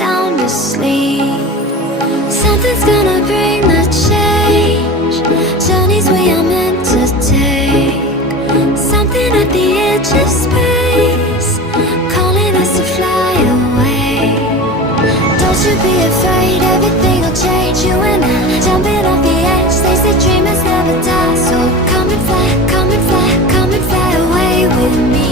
sound asleep. Something's gonna bring the change. Journeys we are meant to take. Something at the edge of space, calling us to fly away. Don't you be afraid, everything will change. You and I, jumping off the edge. They say dreamers never die. So come and fly, come and fly, come and fly away with me.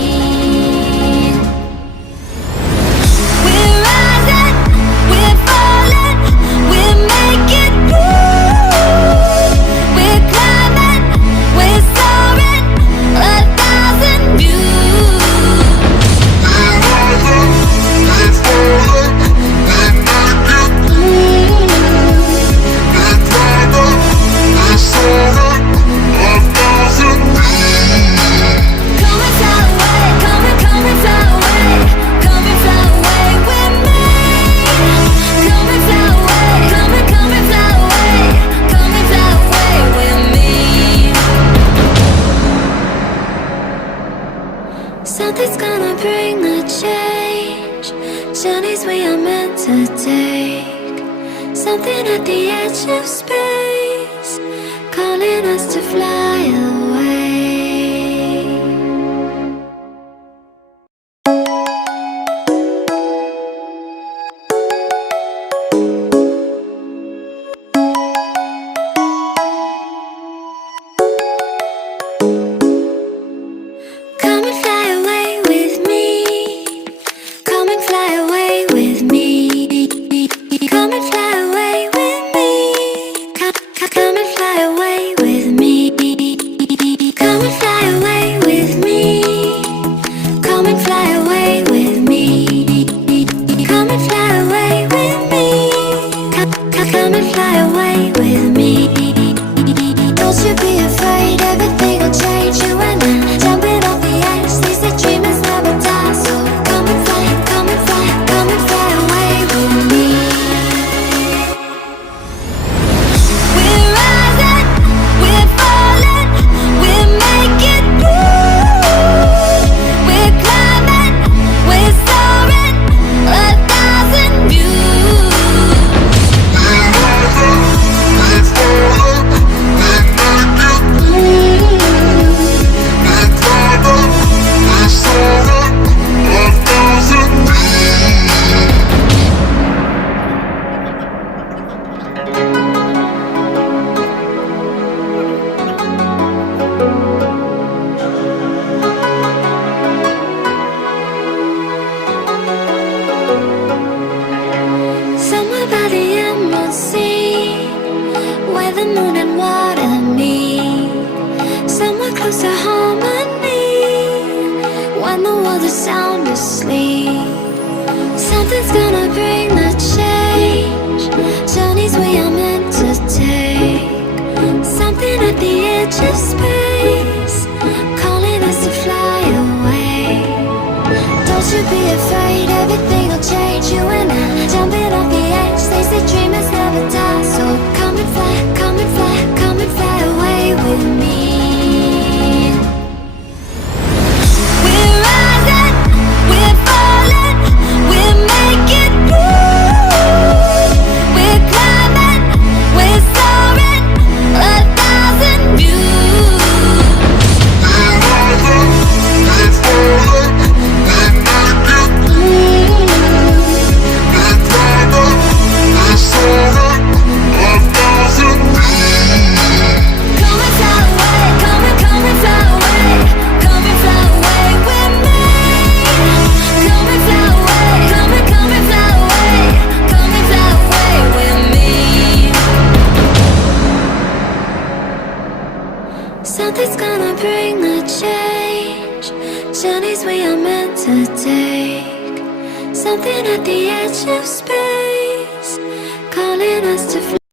Something's gonna bring the change. Journeys we are meant to take. Something at the edge of space, calling us to fly away. Sound asleep. Something's gonna bring the change. Journeys we are meant to take. Something at the edge of space, calling us to fly away. Don't you be afraid, everything will change. You and I, jumping off the edge. They say dreamers never die. So come and fly, come and fly, come and fly away with me. Something's gonna bring the change. Journeys we are meant to take. Something at the edge of space, calling us to fly.